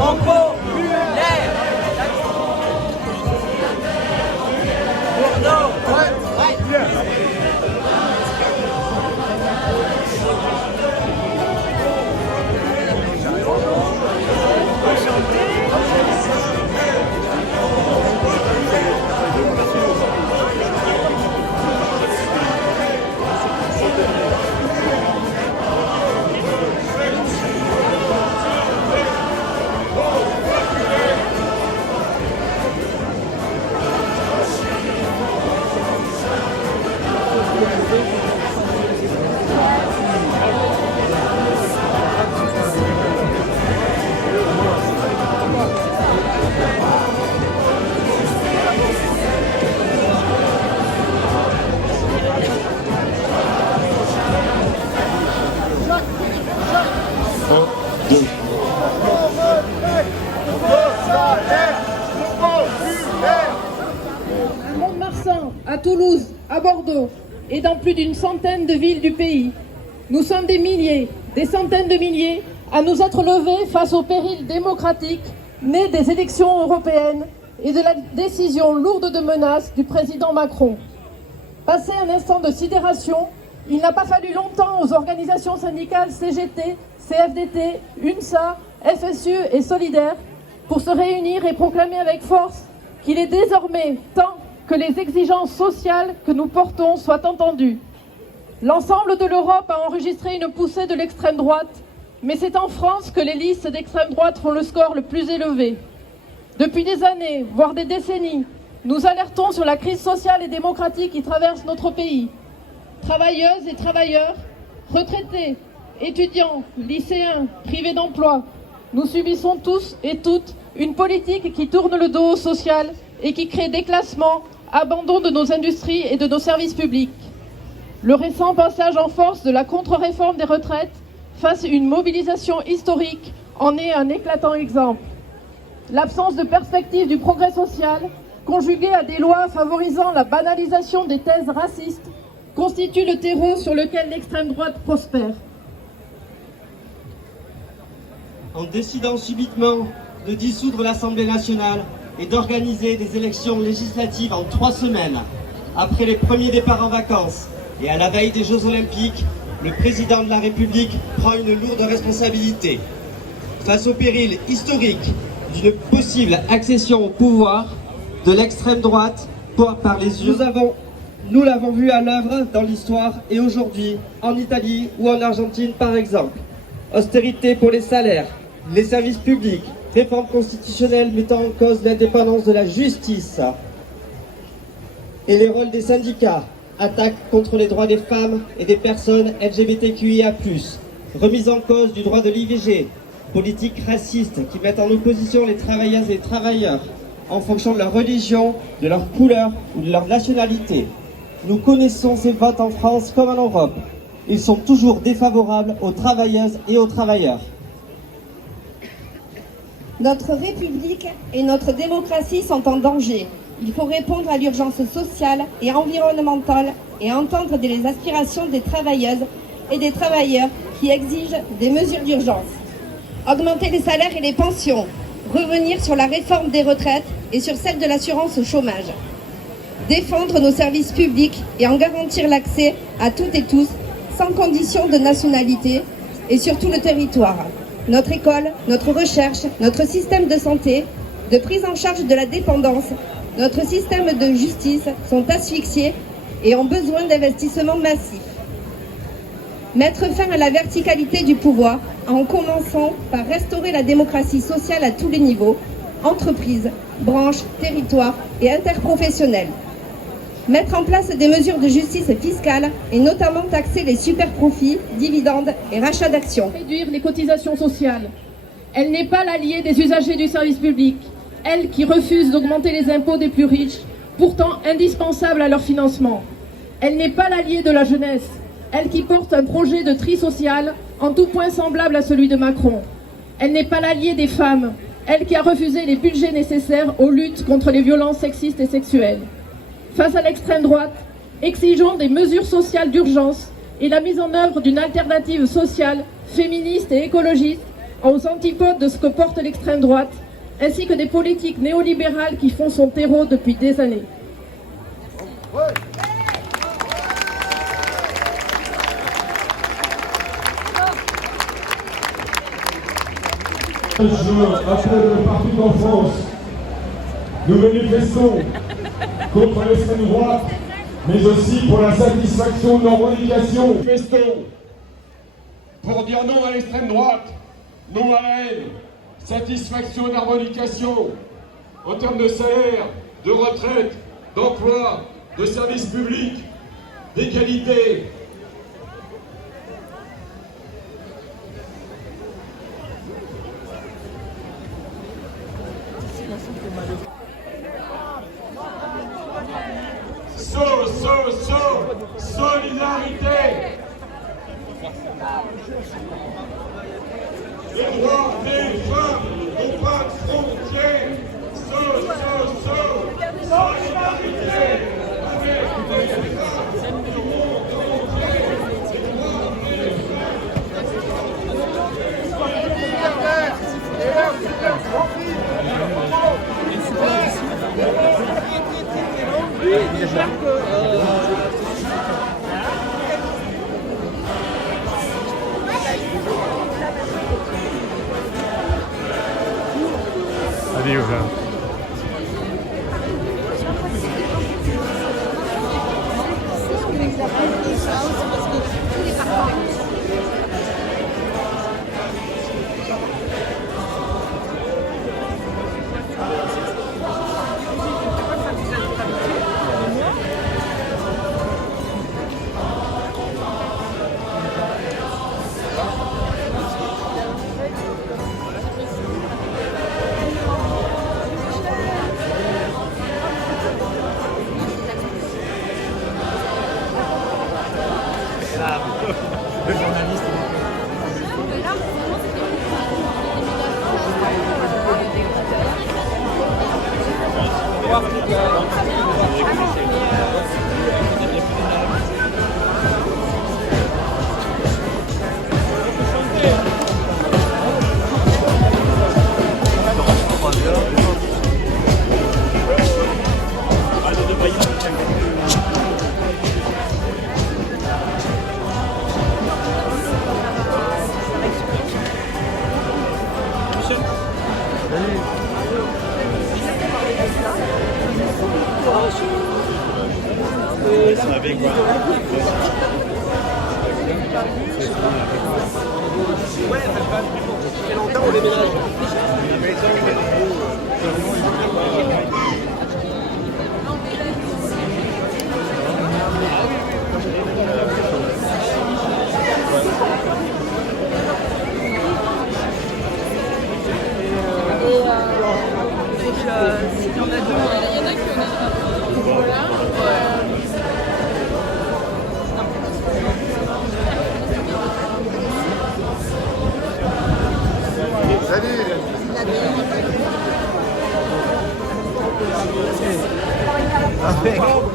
Front populaire. Pour nos retraites. À Mont-de-Marsan, à Toulouse, à Bordeaux et dans plus d'une centaine de villes du pays. Nous sommes des milliers, des centaines de milliers à nous être levés face au péril démocratique né des élections européennes et de la décision lourde de menaces du président Macron. Passé un instant de sidération, il n'a pas fallu longtemps aux organisations syndicales CGT, CFDT, UNSA, FSU et Solidaires pour se réunir et proclamer avec force qu'il est désormais temps que les exigences sociales que nous portons soient entendues. L'ensemble de l'Europe a enregistré une poussée de l'extrême droite, mais c'est en France que les listes d'extrême droite font le score le plus élevé. Depuis des années, voire des décennies, nous alertons sur la crise sociale et démocratique qui traverse notre pays. Travailleuses et travailleurs, retraités, étudiants, lycéens, privés d'emploi, nous subissons tous et toutes une politique qui tourne le dos au social et qui crée déclassement, abandon de nos industries et de nos services publics. Le récent passage en force de la contre-réforme des retraites face à une mobilisation historique en est un éclatant exemple. L'absence de perspective du progrès social, conjuguée à des lois favorisant la banalisation des thèses racistes, constitue le terreau sur lequel l'extrême droite prospère. En décidant subitement de dissoudre l'Assemblée nationale et d'organiser des élections législatives en 3 semaines, après les premiers départs en vacances et à la veille des Jeux Olympiques, le président de la République prend une lourde responsabilité. Face au péril historique d'une possible accession au pouvoir de l'extrême droite par les yeux. Nous l'avons vu à l'œuvre dans l'histoire et aujourd'hui en Italie ou en Argentine par exemple. Austérité pour les salaires, les services publics, réforme constitutionnelle mettant en cause l'indépendance de la justice et les rôles des syndicats, attaque contre les droits des femmes et des personnes LGBTQIA+, remise en cause du droit de l'IVG, politiques racistes qui mettent en opposition les travailleuses et les travailleurs en fonction de leur religion, de leur couleur ou de leur nationalité. Nous connaissons ces votes en France comme en Europe. Ils sont toujours défavorables aux travailleuses et aux travailleurs. Notre République et notre démocratie sont en danger. Il faut répondre à l'urgence sociale et environnementale et entendre les aspirations des travailleuses et des travailleurs qui exigent des mesures d'urgence. Augmenter les salaires et les pensions, revenir sur la réforme des retraites et sur celle de l'assurance au chômage. Défendre nos services publics et en garantir l'accès à toutes et tous, sans condition de nationalité et sur tout le territoire. Notre école, notre recherche, notre système de santé, de prise en charge de la dépendance, notre système de justice sont asphyxiés et ont besoin d'investissements massifs. Mettre fin à la verticalité du pouvoir en commençant par restaurer la démocratie sociale à tous les niveaux, entreprises, branches, territoires et interprofessionnels. Mettre en place des mesures de justice fiscale et notamment taxer les super-profits, dividendes et rachats d'actions. Réduire les cotisations sociales. Elle n'est pas l'alliée des usagers du service public, elle qui refuse d'augmenter les impôts des plus riches, pourtant indispensables à leur financement. Elle n'est pas l'alliée de la jeunesse, elle qui porte un projet de tri social en tout point semblable à celui de Macron. Elle n'est pas l'alliée des femmes, elle qui a refusé les budgets nécessaires aux luttes contre les violences sexistes et sexuelles. Face à l'extrême droite, exigeons des mesures sociales d'urgence et la mise en œuvre d'une alternative sociale, féministe et écologiste aux antipodes de ce que porte l'extrême droite, ainsi que des politiques néolibérales qui font son terreau depuis des années. Je appelle partout en France. Nous manifestons contre l'extrême droite, mais aussi pour la satisfaction de nos revendications. Nous manifestons pour dire non à l'extrême droite, non à la haine, satisfaction de nos revendications en termes de salaire, de retraite, d'emploi, de services publics, d'égalité. Solidarité. Les droits des femmes n'ont pas de frontières. Solidarité avec les femmes du monde entier. Les droits des Adiós. Le journaliste.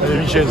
Allez, Michel.